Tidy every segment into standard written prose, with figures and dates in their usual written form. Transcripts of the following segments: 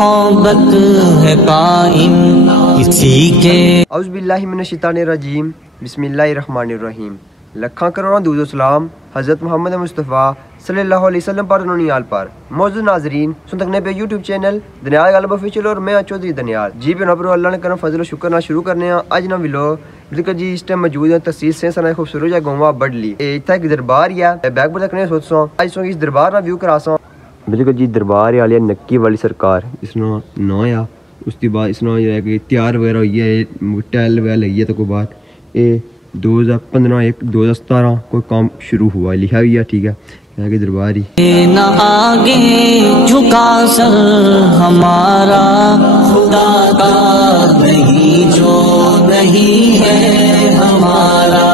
محبت ہے قائم کسی کے اعوذ باللہ من الشیطان الرجیم بسم اللہ الرحمن الرحیم لکھاں کروڑاں درود و سلام حضرت محمد مصطفیٰ صلی اللہ علیہ وسلم پر انہوں آل پر موجود ناظرین سن تکنے پہ یوٹیوب چینل دنیال غالب آفیشل اور میں چودھری دنیال جی پہ نبرو اللہ نے کرم فضل و شکر نہ شروع کرنے ہیں آج نہ ویلو بلکہ جی اس ٹائم موجود ہیں تحصیل سے سنائے خوبصورت جا گونوا بڑلی ایتھا ایک دربار یا بیک پر تکنے سوچ سو آج سو اس دربار نہ ویو کرا سو بالکل جی دربار والی نکی والی سرکار اس نے نو یا اس کے بعد اس نے یہ کہ تیار وغیرہ ہوئی ہے ٹیل وغیرہ لگی ہے تو کوئی بات یہ 2015-2017 کوئی کام شروع ہوا ہے لکھا ہوئی ہے ٹھیک ہے کہ دربار ہی نہ آگے جھکا سر ہمارا خدا کا نہیں جو نہیں ہے ہمارا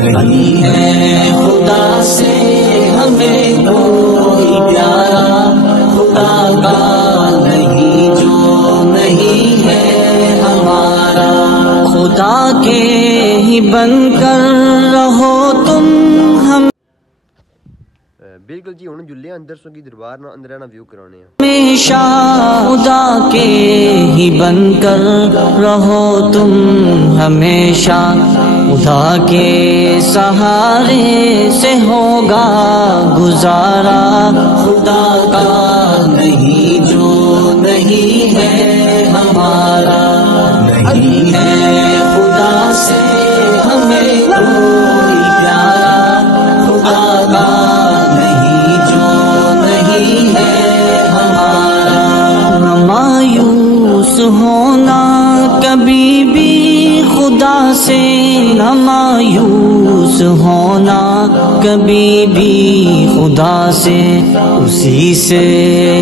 نہیں ہے خدا سے ہمیں کوئی پیارا خدا کا نہیں جو نہیں ہے ہمارا خدا کے ہی بن کر رہو تم ہم بالکل جی ہوں جلے اندر سو کی دربار نہ اندر نہ ویو کرانے ہیں ہمیشہ خدا کے ہی بن کر رہو تم ہمیشہ خدا کے سہارے سے ہوگا گزارا خدا کا نہیں جو نہیں ہے ہمارا نہیں ہے خدا سے ہمیں کوئی پیارا خدا کا نہیں جو نہیں ہے ہمارا نہ مایوس ہونا کبھی بھی خدا سے نہ مایوس ہونا کبھی بھی خدا سے اسی سے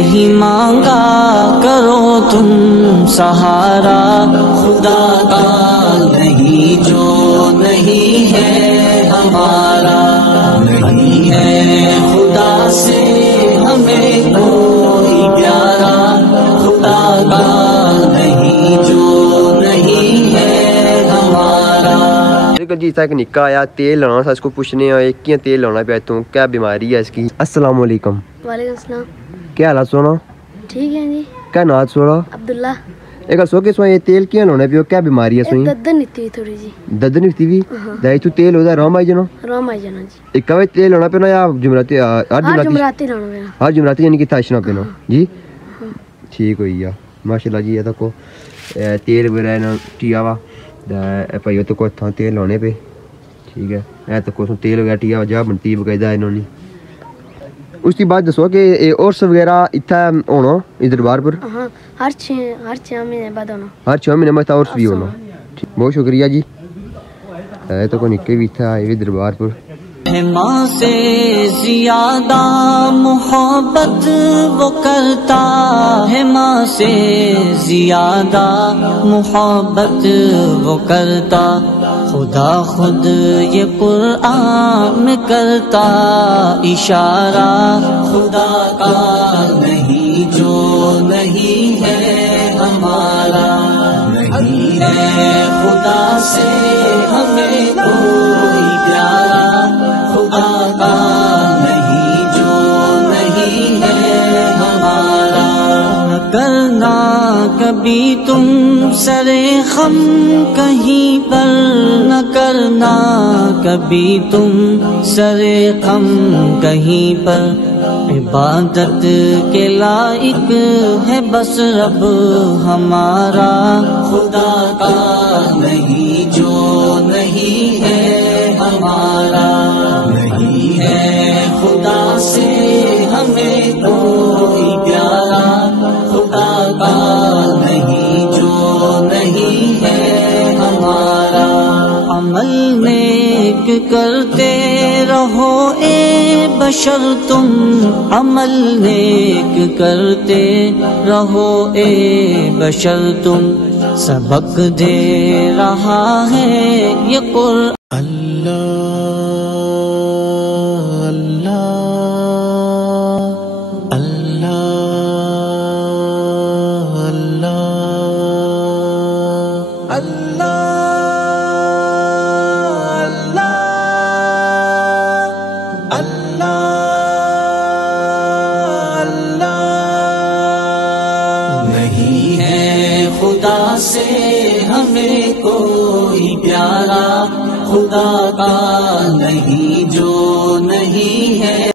ہی مانگا کرو تم سہارا خدا کا نہیں جو نہیں ہے ہمارا نہیں ہے خدا سے ہمیں کوئی پیارا خدا کا نہیں جو نہیں ہے ہمارا بالکل جی ایک نکا آیا تیل لانا تھا اس کو پوچھنے ہیں ایک کیا تیل لانا پہ تو کیا بیماری ہے اس کی السلام علیکم وعلیکم السلام کیا حالات سونا ٹھیک ہے جی کیا نات سونا عبداللہ ایک سو کے سو یہ تیل کیا لانا پہ کیا بیماری ہے سوئی ددن نیتی تھوڑی جی ددن نکتی بھی دائی تو تیل ہوتا رام آئی جانا رام آئی جانا جی ایک کوئی تیل لانا پہ نا یا جمراتی ہر جمراتی لانا میرا ہر جمراتی یعنی کہ تاشنا پہ نا جی ٹھیک ہوئی یا ماشاءاللہ جی یہ تو کو تیل وغیرہ نا ٹیا وا پائیو تو کو تھا تیل لانے پہ ٹھیک ہے اے تو کو تیل وغیرہ ٹیا جا بنتی بقاعدہ انہوں نے اس کی بات دسو کہ عرس وغیرہ اتنا ہونا اس دربار پر ہر 6 مہینے بعد ہونا ہر 6 مہینے میں عرس بھی ہونا بہت شکریہ جی ہے تو کوئی نکے بھی تھا یہ بھی دربار پر ماں سے زیادہ محبت وہ کرتا ہے ماں سے زیادہ محبت وہ کرتا خدا خود یہ قرآن میں کرتا اشارہ خدا کا نہیں جو نہیں ہے ہمارا نہیں ہے خدا سے ہمیں کوئی پیارا خدا کا نہیں جو نہیں ہے ہمارا نہ کرنا کبھی تم سرے خم کہیں پر نہ کرنا کبھی تم سرے خم کہیں پر عبادت کے لائق ہے بس رب ہمارا خدا نیک کرتے رہو اے بشر تم، عمل نیک کرتے رہو اے بشر تم، سبق دے رہا ہے یہ قرآن۔ نہیں ہے خدا سے ہمیں کوئی پیارا، خدا کا نہیں جو نہیں ہے۔